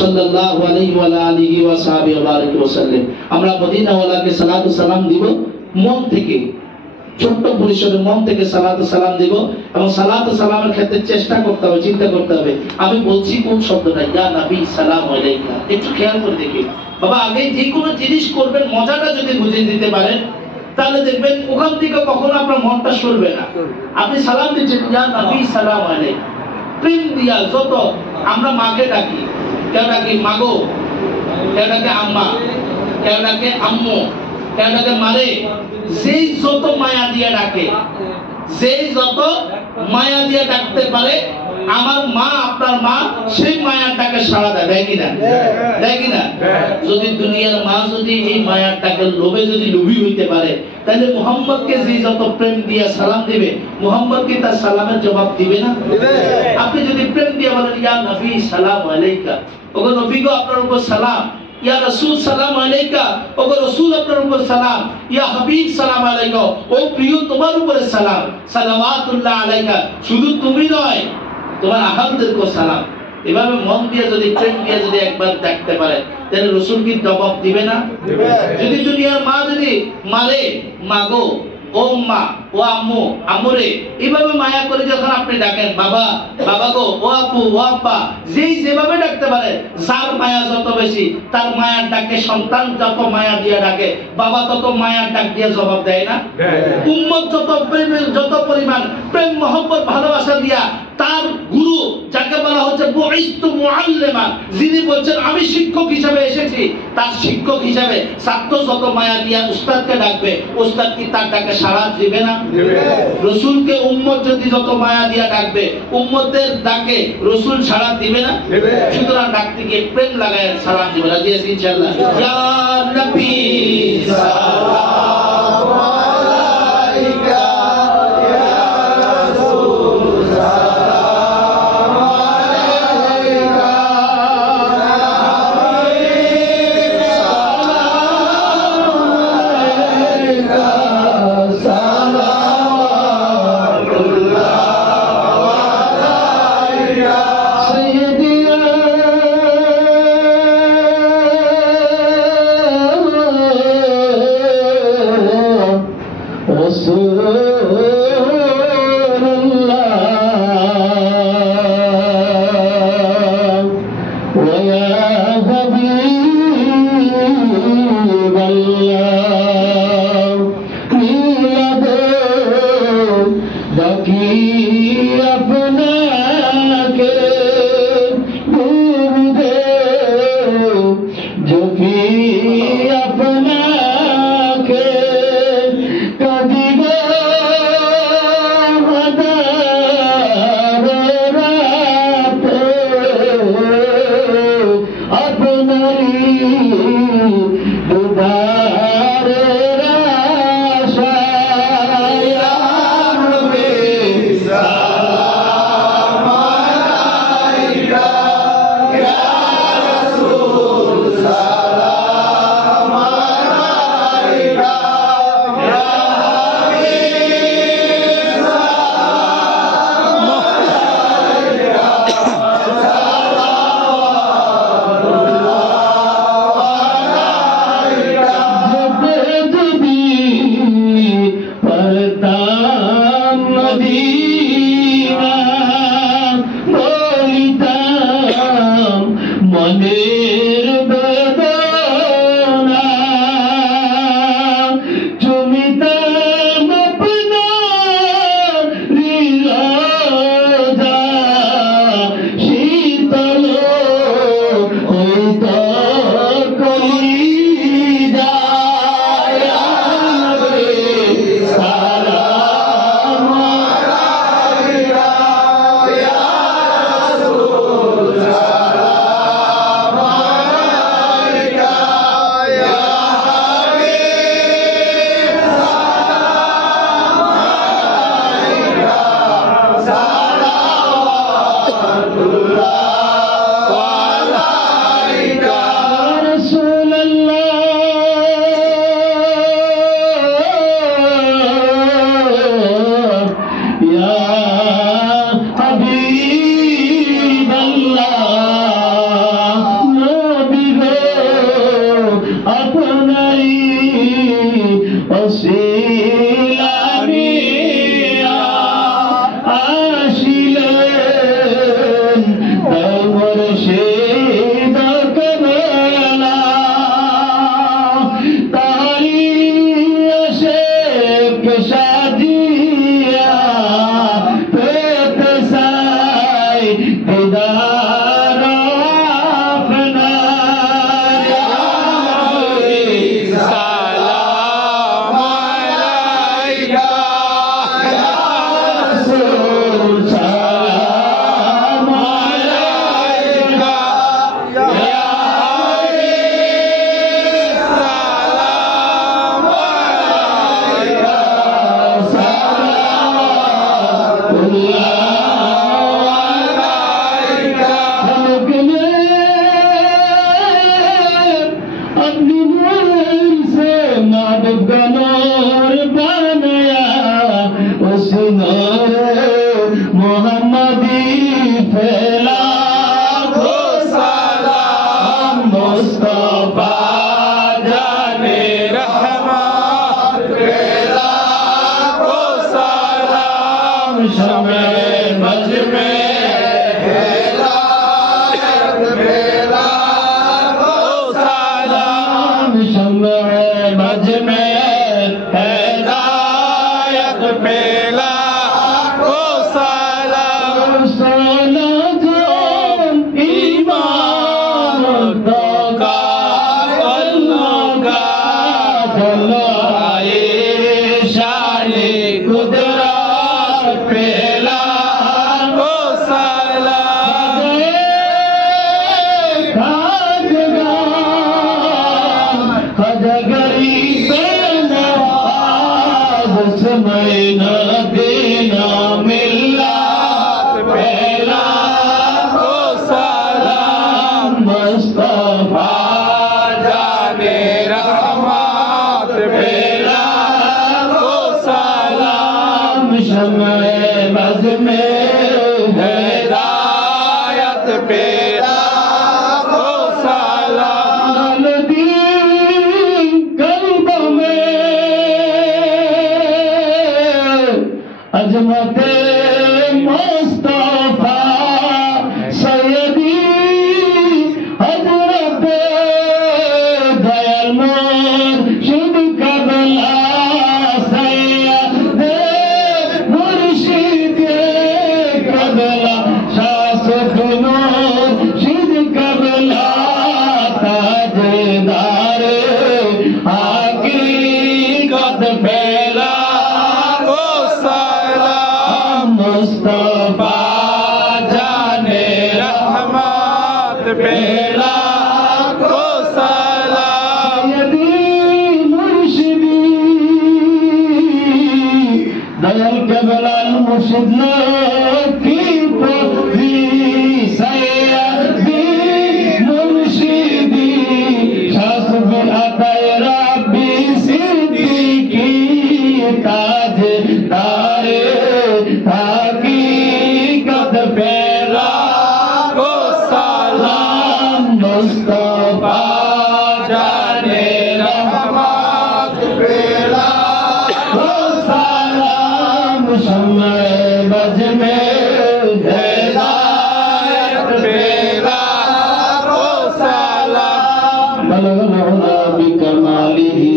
সাল্লাল্লাহু আলাইহি ওয়া আলিহি ওয়া সাহবিহি ওয়া বারাক ওয়া সাল্লাম। আমরা মদিনাওয়ালাকে সালাত ও সালাম দিব মন থেকে, ছোট্ট পরিসরে মন থেকে সালাত ও সালাম দিব। এবং সালাত ও সালামের ক্ষেত্রে চেষ্টা করতে হবে, চিন্তা করতে হবে আমি বলছি কোন শব্দটা, ইয়া নবী সালাম আলাইকা। একটু খেয়াল করে দেখি বাবা, আগে যে কোনো জিনিস করবেন মজাটা যদি বুঝে দিতে পারেন তাহলে দেখবেন ওখান থেকে কখনো আপনার মনটা সরবে না। আপনি সালাম দিচ্ছেন ইয়া নবী সালাম আলাইকা, প্রেম দিয়া। যত আমরা মাকে ডাকি, কেউ ডাকি মাগো, কেউ ডাকে আম্মা, কেউ ডাকে আম্মু, কেউ ডাকে মারে, যেই যত মায়া দিয়ে ডাকে, যেই যত মায়া দিয়ে ডাকতে পারে আমার মা আপনার মা সেই মায়াটাকে সাড়া দেয়, দেয় কিনা? দেয় কিনা? যদি দুনিয়ার মা যদি এই মায়াটাকে লোভে যদি লোভী হইতে পারে তাহলে মুহাম্মদকে যে যত প্রেম দিয়ে সালাম দিবে মুহাম্মদ কি তার সালামের জবাব দিবে না? আপনি যদি প্রেম দিয়ে বলেন ইয়া নবী সালাম আলাইকা, ওগো নবী গো আপনার উপর সালাম, ইয়া রাসূল সালাম আলাইকা, ওগো রাসূল আপনার উপর সালাম, ইয়া হাবিব সালাম আলাইকা, ও প্রিয় তোমার উপরে সালাম, সালাওয়াতুল্লাহ আলাইকা। শুধু তুমি নয় তোমার আহালদেরকে সালাম। এভাবে মন দিয়ে যদি প্রেম দিয়ে যদি একবার ডাকতে পারে তাহলে রাসূল কি জবাব দিবে না? যদি দুনিয়ার মা যদি মারে মাগো, ও মা, ও আম্মু, আম্মুরে, এইভাবে মায়া করে যখন আপনি ডাকেন বাবা, বাবা গো, ও আপু, ও আব্বা, যেই যেভাবে ডাকতে পারে, যার মায়া যত বেশি তার মায়ার ডাকে সন্তান যত মায়া দিয়ে ডাকে বাবা তত মায়ার ডাক দিয়ে জবাব দেয় না? উম্মত যত প্রেমের যত পরিমাণ প্রেম মহব্বত ভালোবাসা দিয়া তার গুরু যাকে বলা হচ্ছে বুইস্তু মুআল্লিমান, যিনি বলছেন আমি শিক্ষক হিসেবে এসেছি, তার শিক্ষক হিসেবে ছাত্র যত মায়া দিয়া উস্তাদকে ডাকবে উস্তাদ কি তার ডাকে সাড়া দিবে না? রাসূলকে উম্মত যদি যত মায়া দিয়া ডাকবে উম্মতের ডাকে রাসূল সাড়া দিবে না? সুতরাং ডাকতে গিয়ে প্রেম লাগায় সালাম দিবে। রাজি আছি ইনশাআল্লাহ? ইয়া নবী সালাম আলাইকা, पेरा को सलाम दिन कल्ब में अजमते मुस्तफा सैयदी हजरत दयाल मुर्शिद कबला सैयद मुर्शिद कबला शासक मुर्शिद कबला ताजदार हकीकत पेरा को सलाम मुस्तफा जाने रहमत पेरा को सलाम सैयदी मुर्शिदी दयाल कबला मुर्शिद की पोती सैयदी मुर्शिदी शासक अताए रब्बी सिद्दीकी ताजदार हकीकत पेरा को सलाम मुस्तफा जाने रहमत पेरा को सलाम शम्मे बज में हिदायत पेरा को सलाम बलगना बिकमालिही